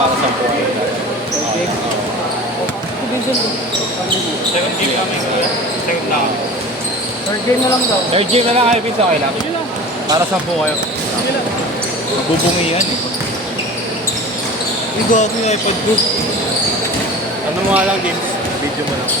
para 10 kayo. Okay. Second game kami. Second na ako. Third game na lang daw. Third game na lang kayo, Vince. Okay lang. Sige lang. Para 10 kayo. Sige lang. Magbubungi yan eh. Hindi ako yung iPad ko. Ano mo nga lang, James? Video mo lang.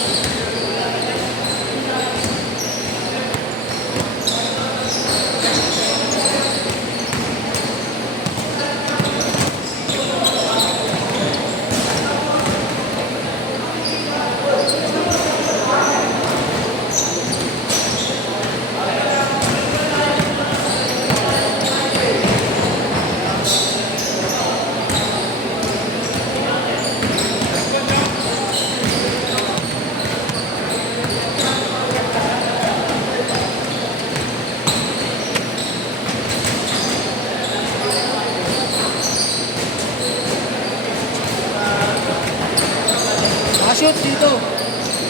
Nakashoot dito.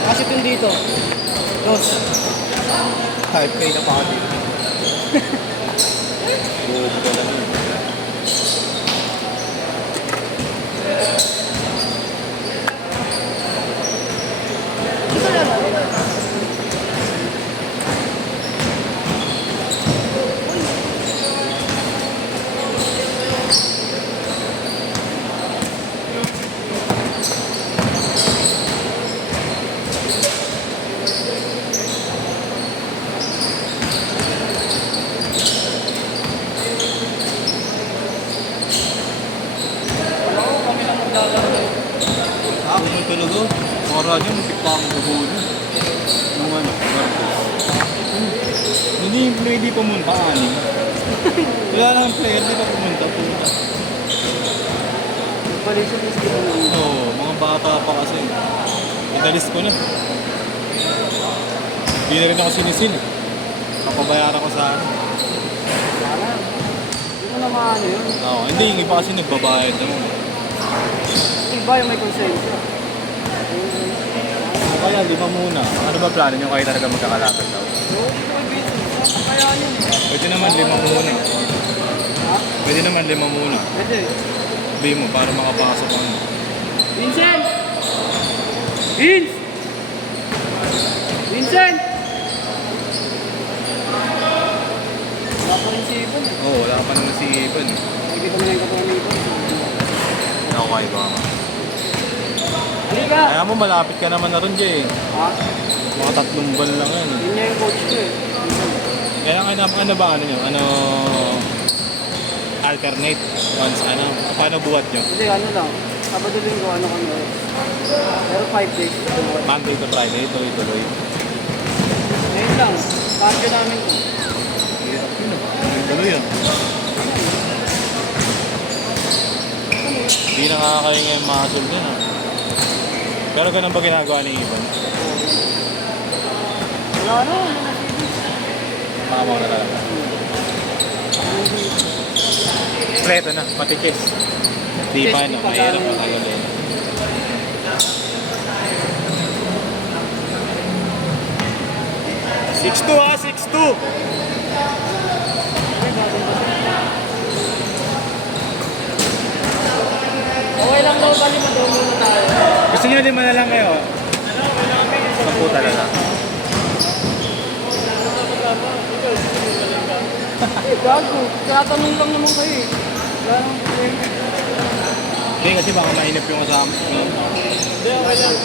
Nakashoot yun dito. Dos. 5K na pa ako dito. Buo ko lang yun. Kung talaga, mga radyo, magpikpa akong gagawin. Yung ano, Marcos. Hindi pumunta, anim. Wala lang player, hindi pa pumunta. Palisyon is dito lang. Oo, mga bata pa kasi. Idalis ko na. Hindi na rin ako sinisin. Kapabayaran ko sa ano. Wala. Hindi mo na maano yun. Oo, hindi, yung iba kasi nagbabayad naman. Iba yung may konsensya. Kaya, 5 muna. Ano ba plano nyo kayo talaga magkakalaban daw? Oo, dito may business. Kaya yun. Pwede naman 5 muna. Ha? Pwede naman 5 muna. Pwede. Sabihin mo para makapasok ako. Vincent! Vince! Vincent! Wala pa rin si Ibon eh. Oo, wala pa naman si Ivan. Nakikita mo na yung katawan ni Ibon. Okay ba? Halika! Kaya mo malapit ka naman na ron, Jay. Ha? Mga 3 buwan lang yan. Yun niya yung coach ko eh. Kaya ano ba ano nyo? Ano alternate once ano? Paano buhat nyo? Hindi, ano lang. Sabado linggo, ano kami ulit. Pero 5 days. Monday to Friday, tuloy-tuloy. Ngayon lang. Cardio namin to. Hirap yun ah. Tuloy ah. Hindi nakakahinga yung muscle din ah. Pero ganun ba ginagawa ni Ivan? Wala na, ano na series. Makamang na talaga. Kompleto na, matikis. Di pa no, mahirap pa talaga yun. Six-2 ha, 6-2! Okay lang daw, bali madumi na tayo. Gusto nyo 5 na lang ngayon? 10 talaga. Gago, tatanong lang naman kayo eh. Wala nang problema. Hindi kasi baka mainip yung kasama. Hindi, okay lang.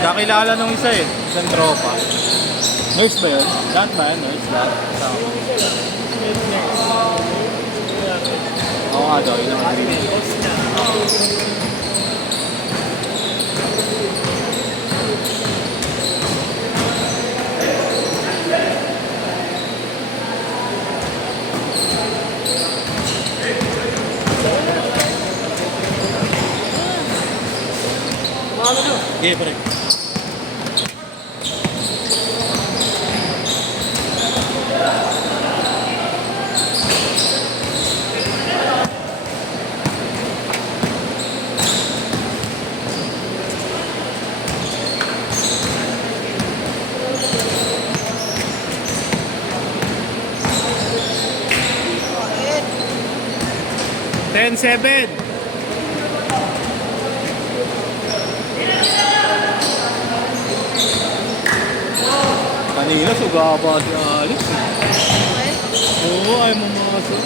Kakilala nung isa eh, isang tropa. Nurse ba yun? Lahat ba yun? Nurse lahat? Oo nga daw, yun ang okay, pare. 10-7. Kanina sugaba si Alex. Okay? Oo, ayaw mo makasok.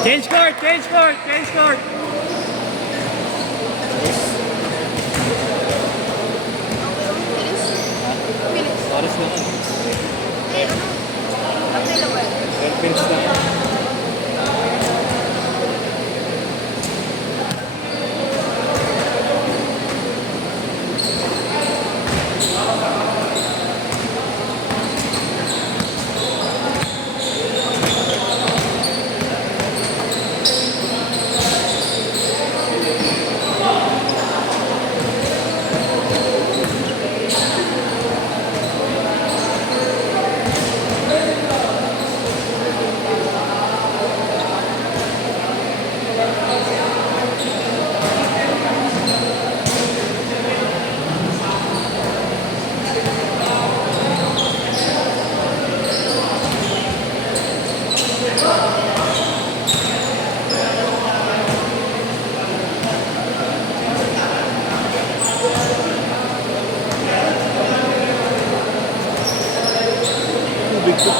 Change court, change court, change court. Minutes. Pares na ano. Eh, ano? Available. 12 minutes na. Tubig ko.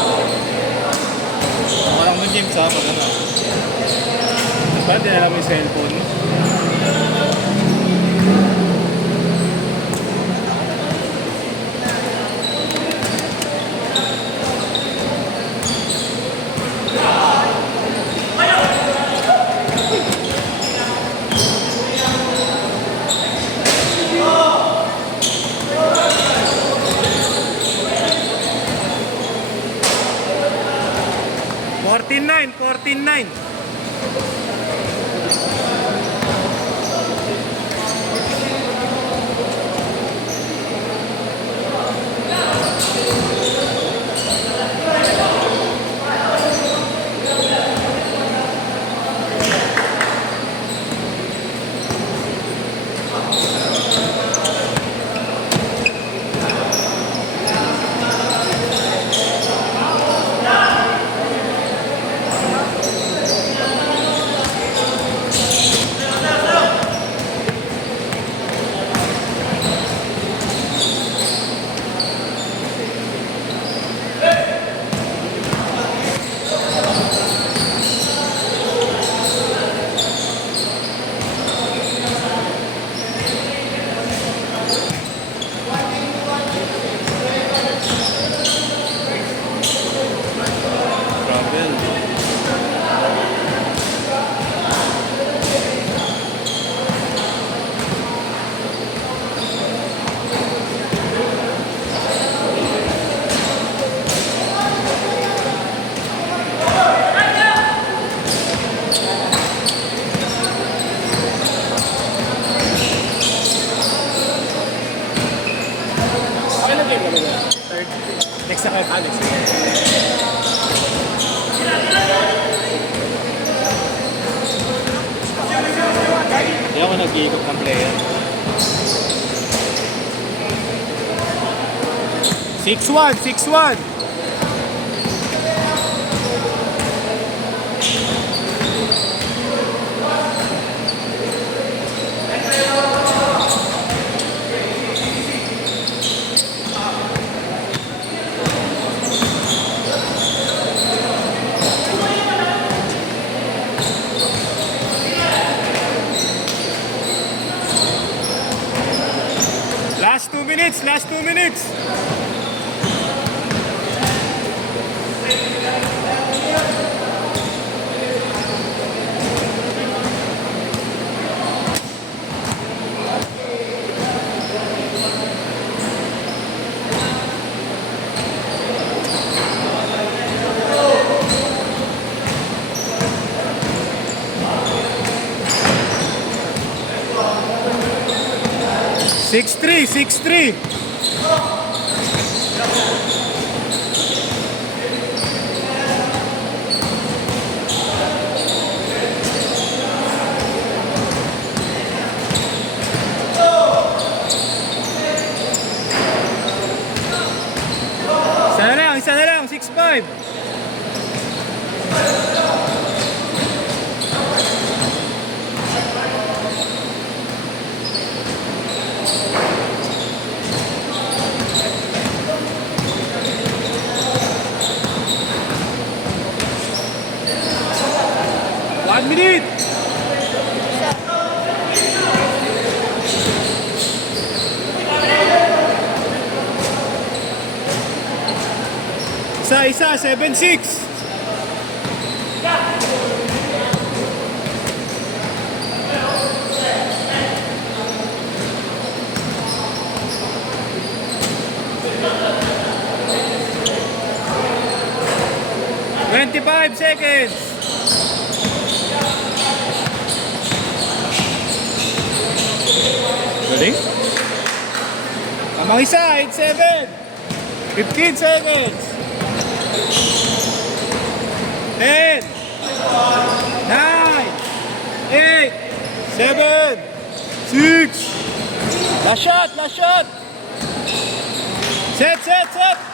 Parang ng James ha, pag ano. Ba't dinala mo yung cellphone mo? $14-9, $14-9. Next na kayo, Alex. Hindi ako nag-iikot ng player. 6-1, 6-1. Last 2 minutes, last 2 minutes. 6-3, 6-3. Isa na lang, 6-5. One minute. Isa, 7-6. "25 seconds." Ready? Tamang isa, 8-7. 15 seconds. 10, 9, 8, 7, 6. Last shot, last shot. Set, set, set.